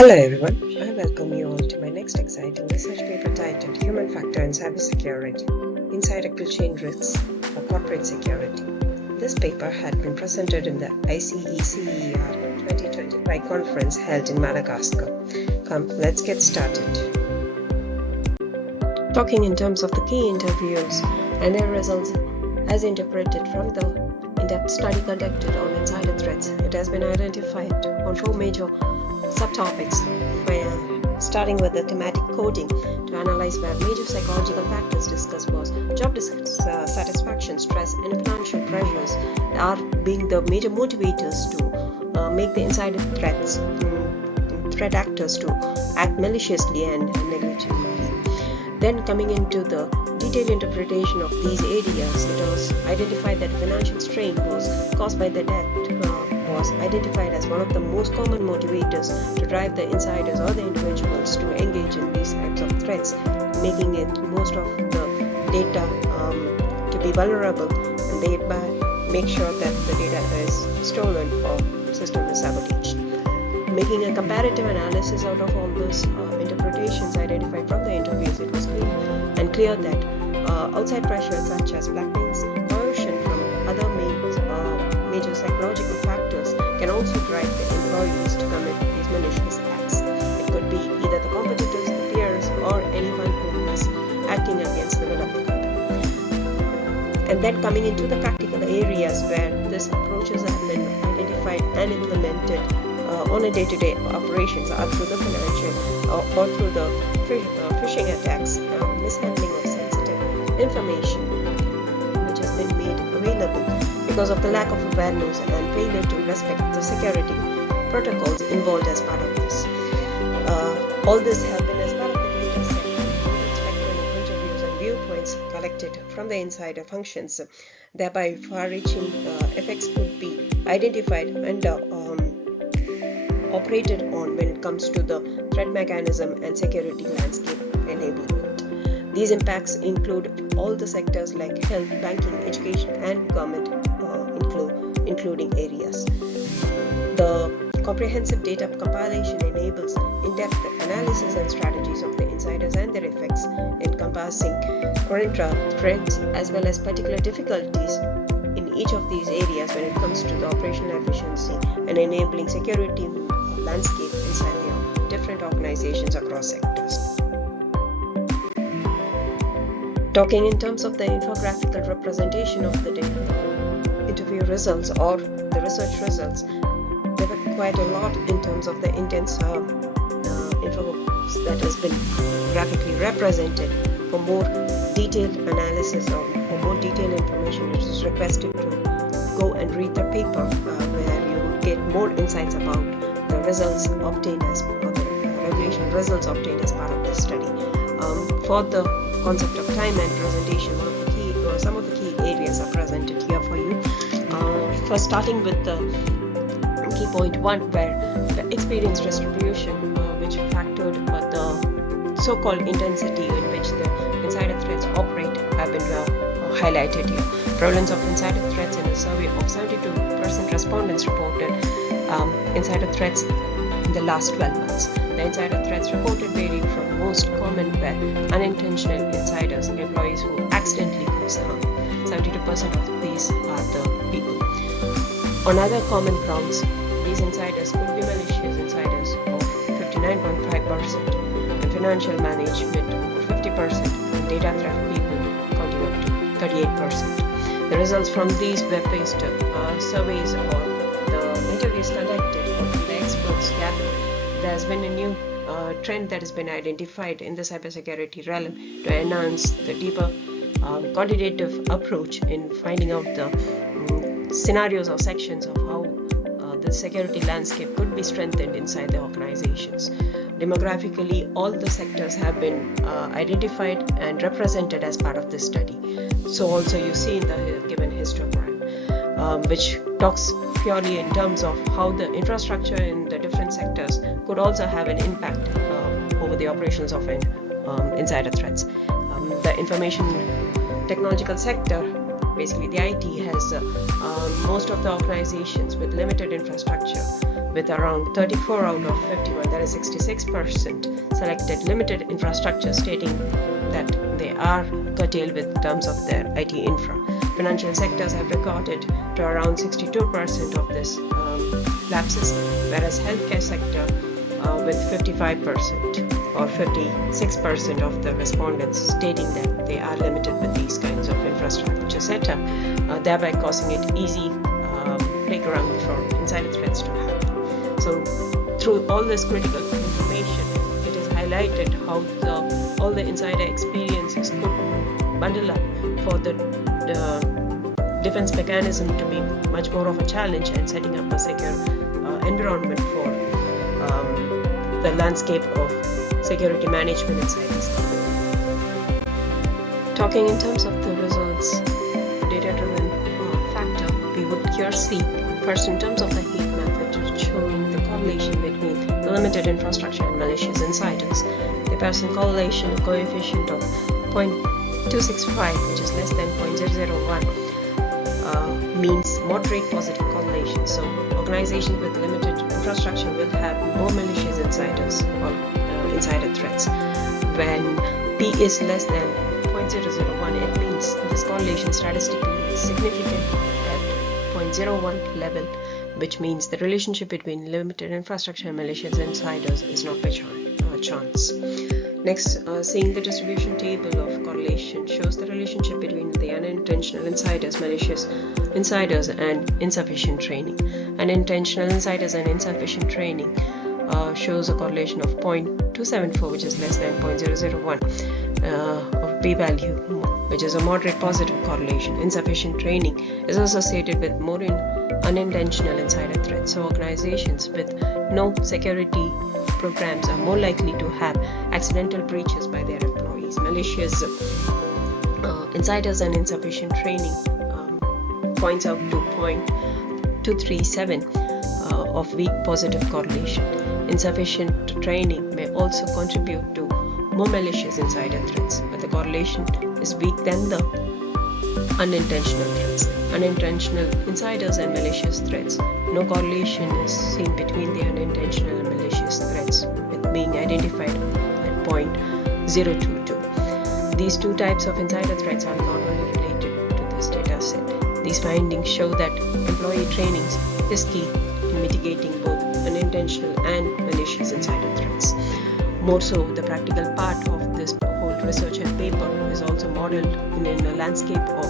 Hello everyone, I welcome you all to my next exciting research paper titled Human Factor in Cybersecurity, Insider Chain Risks for Corporate Security. This paper had been presented in the ICECER 2025 conference held in Madagascar. Come, let's get started. Talking in terms of the key interviews and their results as interpreted from the in-depth study conducted on insider threats, it has been identified on 4 major subtopics, starting with the thematic coding to analyze where major psychological factors discussed was job satisfaction, stress, and financial pressures are being the major motivators to make the insider threat actors to act maliciously and negligently. Then coming into the detailed interpretation of these areas, it was identified that financial strain was caused by the debt was identified as one of the most common motivators to drive the insiders or the individuals to engage in these types of threats, making it most of the data to be vulnerable, and thereby make sure that the data is stolen or system is sabotaged. Making a comparative analysis out of all those interpretations identified from the interviews, it was clear that outside pressures such as blackmails, coercion from other major psychological factors can also drive the employees to commit these malicious acts. It could be either the competitors, the peers, or anyone who is acting against the will of the company. And then coming into the practical areas where these approaches have been identified and implemented on a day-to-day operations are through the financial or through the phishing attacks, mishandling of sensitive information which has been made available because of the lack of awareness and failure to respect the security protocols involved as part of this. All this have been as part of the data set and spectrum of interviews and viewpoints collected from the insider functions, thereby far-reaching effects could be identified and operated on when it comes to the threat mechanism and security landscape enablement. These impacts include all the sectors like health, banking, education, and government, including areas. The comprehensive data compilation enables in-depth analysis and strategies of the insiders and their effects, encompassing current threats as well as particular difficulties in each of these areas when it comes to the operational efficiency and enabling security landscape inside the different organizations across sectors. Talking in terms of the infographical representation of the interview results or the research results, there were quite a lot in terms of the intense info that has been graphically represented. For more detailed analysis or for more detailed information, it is requested to go and read the paper where you will get more insights about the results obtained as part of the revelation results obtained as part of this study. For the concept of time and presentation, some of the key areas are presented here for you. First, starting with the key point 1, where the experience distribution, which factored the so-called intensity in which the insider threats operate, have been highlighted here. Prevalence of insider threats in a survey of 72% respondents reported insider threats in the last 12 months. The insider threats reported varied from most common where unintentional insiders, employees who accidentally cause harm. 72% of these are the people. On other common grounds, these insiders could be malicious insiders of 59.5% and financial management of 50% and data theft people counting up to 38%. The results from these web-based surveys or the interviews conducted or from the experts gathered, there has been a new trend that has been identified in the cybersecurity realm to enhance the deeper quantitative approach in finding out the scenarios or sections of how the security landscape could be strengthened inside the organizations. Demographically, all the sectors have been identified and represented as part of this study. So also you see in the given histogram, which talks purely in terms of how the infrastructure in the different sectors could also have an impact over the operations of insider threats. The information technological sector, basically the IT, has most of the organizations with limited infrastructure with around 34 out of 51, that is 66%, selected limited infrastructure, stating that they are curtailed with terms of their IT infra. Financial sectors have recorded to around 62% of this lapses, whereas healthcare sector with 55% or 56% of the respondents stating that they are limited with these kinds of infrastructure setup, thereby causing it easy playground for insider threats to happen. So through all this critical information, it is highlighted how all the insider experiences could bundle up for the defense mechanism to be much more of a challenge and setting up a secure environment for the landscape of security management inside this company. Talking in terms of the results, data-driven factor, we would here see first in terms of the heat method showing the correlation between the limited infrastructure and malicious insiders. The Pearson correlation coefficient of 0.265, which is less than 0.001, means moderate positive correlation. So organizations with limited infrastructure will have more malicious insiders or insider threats. When P is less than 0.001, it means this correlation statistically is significant at 0.01 level, which means the relationship between limited infrastructure and malicious insiders is not by chance. Next, seeing the distribution table of correlation shows the relationship between the unintentional insiders, malicious insiders, and insufficient training. Unintentional insiders and insufficient training shows a correlation of 0.274, which is less than 0.001 of p-value, which is a moderate positive correlation. Insufficient training is associated with more unintentional insider threats. So organizations with no security programs are more likely to have accidental breaches by their employees. Malicious insiders and insufficient training points out to 0.237 of weak positive correlation. Insufficient training may also contribute to more malicious insider threats, but the correlation is weak than the unintentional threats. Unintentional insiders and malicious threats, no correlation is seen between the unintentional and malicious threats, with being identified at 0.022. These two types of insider threats are normally related to this data set. These findings show that employee training is key in mitigating both unintentional and malicious insider threats. More so, the practical part of this whole research and paper is also modeled in a landscape of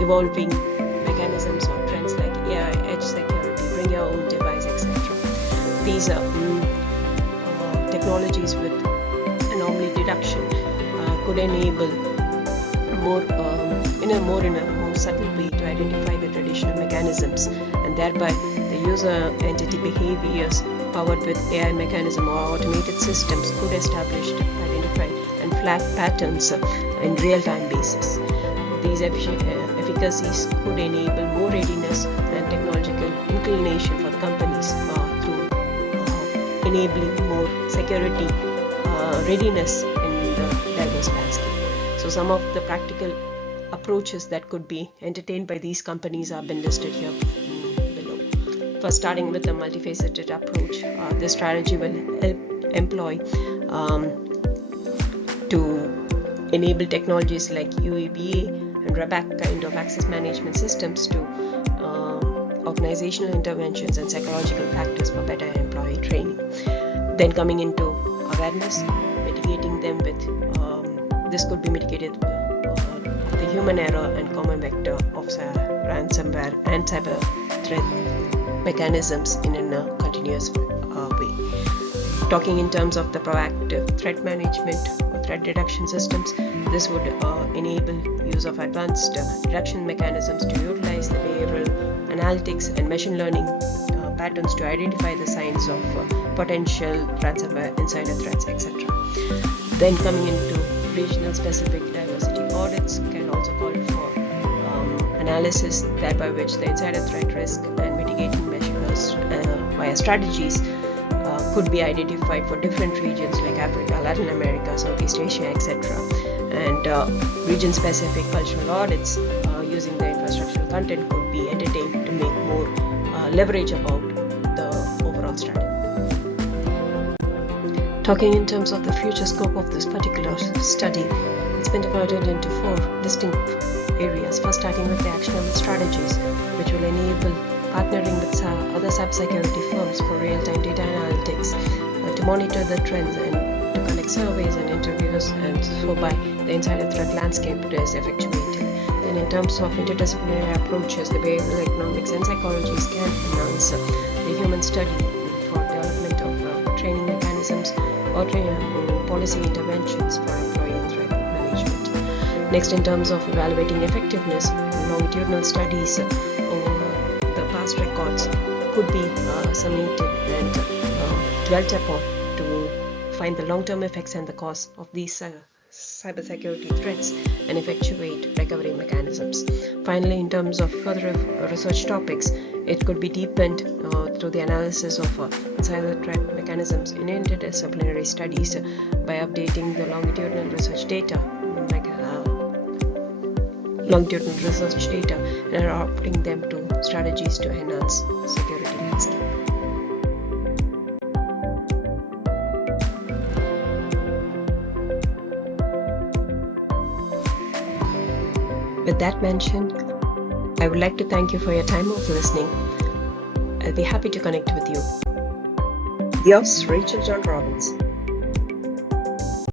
evolving mechanisms or trends like AI, edge security, bring your own device, etc. These are technologies with anomaly detection could enable in a more subtle way to identify the traditional mechanisms, and thereby the user entity behaviors powered with AI mechanism or automated systems could establish, identify, and flag patterns in real-time basis. These efficacies could enable more readiness and technological inclination for companies through enabling more security readiness in the diverse landscape. So some of the practical approaches that could be entertained by these companies have been listed here below. First, starting with the multifaceted approach, this strategy will help employ to enable technologies like UABA and RABAC kind of access management systems to organizational interventions and psychological factors for better employee training. Then coming into awareness, mitigating them with this could be mitigated the human error and common vector of ransomware and cyber threat mechanisms in a continuous way. Talking in terms of the proactive threat management or threat detection systems, this would enable use of advanced detection mechanisms to utilize the behavioral analytics and machine learning patterns to identify the signs of potential ransomware, insider threats, etc. Then coming into regional specific diversity audits can also call for analysis, thereby which the insider threat risk and mitigating measures via strategies could be identified for different regions like Africa, Latin America, Southeast Asia, etc. And region-specific cultural audits using the infrastructural content could be entertained to make more leverage about the overall Talking in terms of the future scope of this particular study, it's been divided into 4 distinct areas. First, starting with the actionable strategies, which will enable partnering with other cybersecurity firms for real-time data analytics to monitor the trends and to conduct surveys and interviews, and so by the insider threat landscape is effectuated. Then in terms of interdisciplinary approaches, the behavioral economics and psychologies can enhance the human study for development of training mechanisms or policy interventions for employee threat management. Next, in terms of evaluating effectiveness, longitudinal studies over the past records could be submitted and dwelt upon to find the long-term effects and the costs of these cybersecurity threats and effectuate recovery mechanisms. Finally, in terms of further research topics, it could be deepened through the analysis of cyber threat mechanisms in interdisciplinary studies by updating the longitudinal research data and adapting them to strategies to enhance security landscape. With that mentioned, I would like to thank you for your time of listening. I'll be happy to connect with you. Yours, Rachel John Robbins.